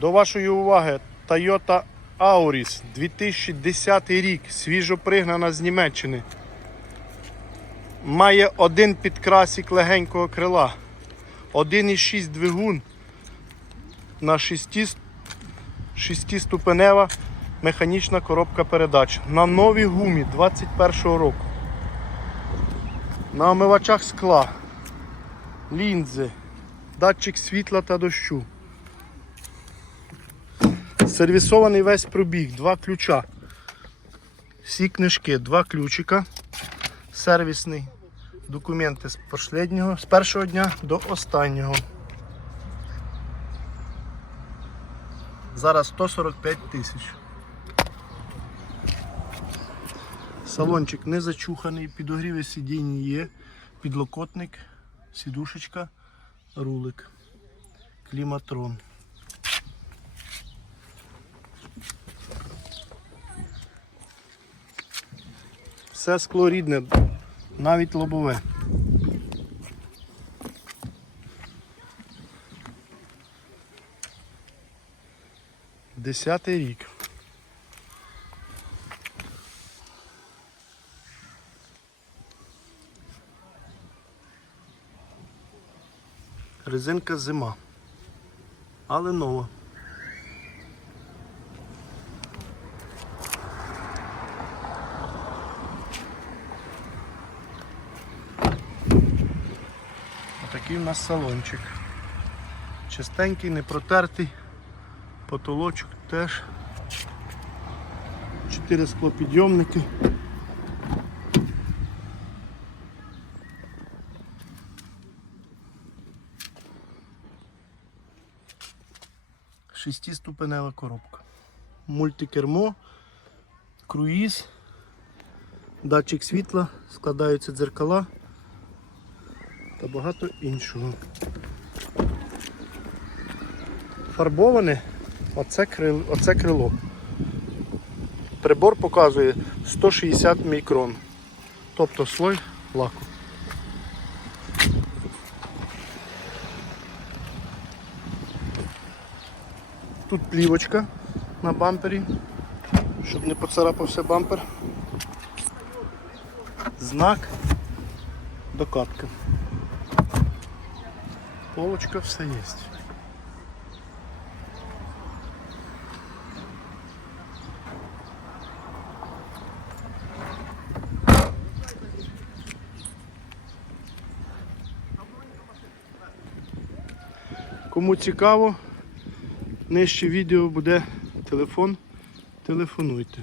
До вашої уваги Toyota Auris 2010 рік, свіжо пригнана з Німеччини. Має один підкрасик легенького крила, 1,6 двигун на 6, 6-ступенева механічна коробка передач. На новій гумі 21 року. На омивачах скла, лінзи, датчик світла та дощу. Сервісований весь пробіг, два ключа. Всі книжки, два ключика. Сервісний. Документи з з першого дня до останнього. Зараз 145 тисяч. Салончик не зачуханий, підогріви сидіння є, підлокотник, сідушечка, рулик, кліматрон. Все скло рідне, навіть лобове. Десятий рік. Резинка зима. Але нова. Отакий у нас салончик. Чистенький, не протертий. Потолочок теж. Чотири склопідйомники. Шестиступенева коробка. Мультикермо, круїз, датчик світла, складаються дзеркала та багато іншого. Фарбоване оце крило, оце крило. Прибор показує 160 мікрон, тобто слой лаку. Тут плівочка на бампері, щоб не поцарапався бампер. Знак докатка. Полочка все є. Кому цікаво, нижче відео буде телефон. Телефонуйте.